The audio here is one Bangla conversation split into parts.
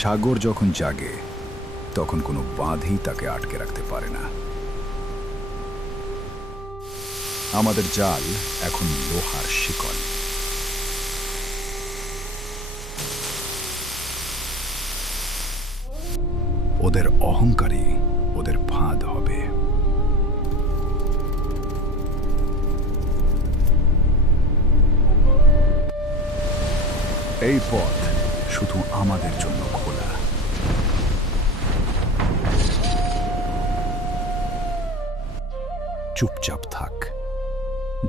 সাগর যখন জাগে তখন কোনো বাঁধই তাকে আটকে রাখতে পারে না। আমাদের জাল এখন লোহার শিকল। ওদের অহংকারী ওদের ফাঁদ হবে। এই পথ শুধু আমাদের জন্য খোলা। চুপচাপ থাক,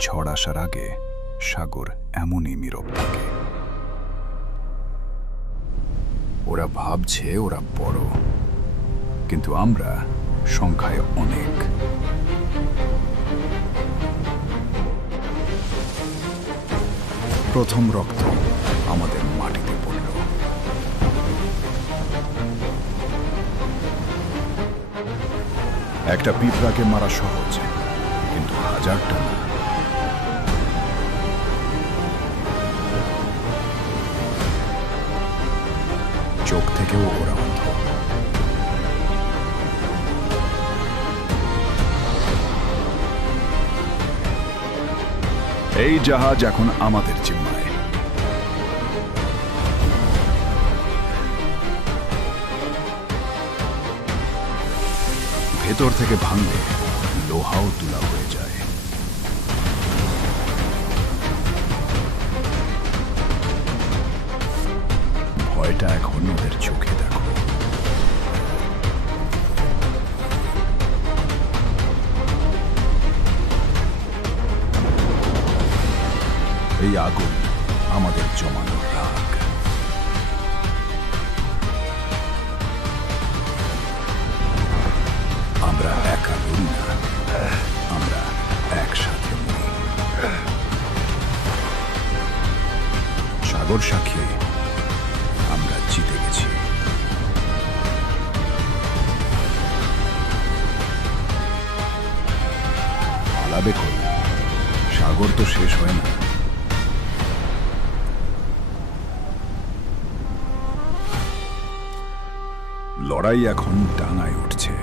ঝড় আসার আগে সাগর এমনই নীরব থাকে। ওরা ভাবছে ওরা বড়, কিন্তু আমরা সংখ্যায় অনেক। প্রথম রক্ত আমাদের মাটিতে পড়ল। একটা পিঁপড়াকে মারা সহজ, কিন্তু হাজারটা না। চোখ থেকেও ওরা অন্ধ। এই জাহাজ এখন আমাদের জিম্মায়। ভেতর থেকে ভাঙলে লোহাও তুলা হয়ে যায়। ভয়টা এখন ওদের চোখে দেখো। এই আগুন আমাদের জমানো রাগ। আমরা একা লড়ি না, আমরা একসাথে লড়ি। সাগর সাক্ষী, আমরা জিতে গেছি। পালাবে কই? সাগর তো শেষ হয় না। লড়াই এখন ডাঙায় উঠছে।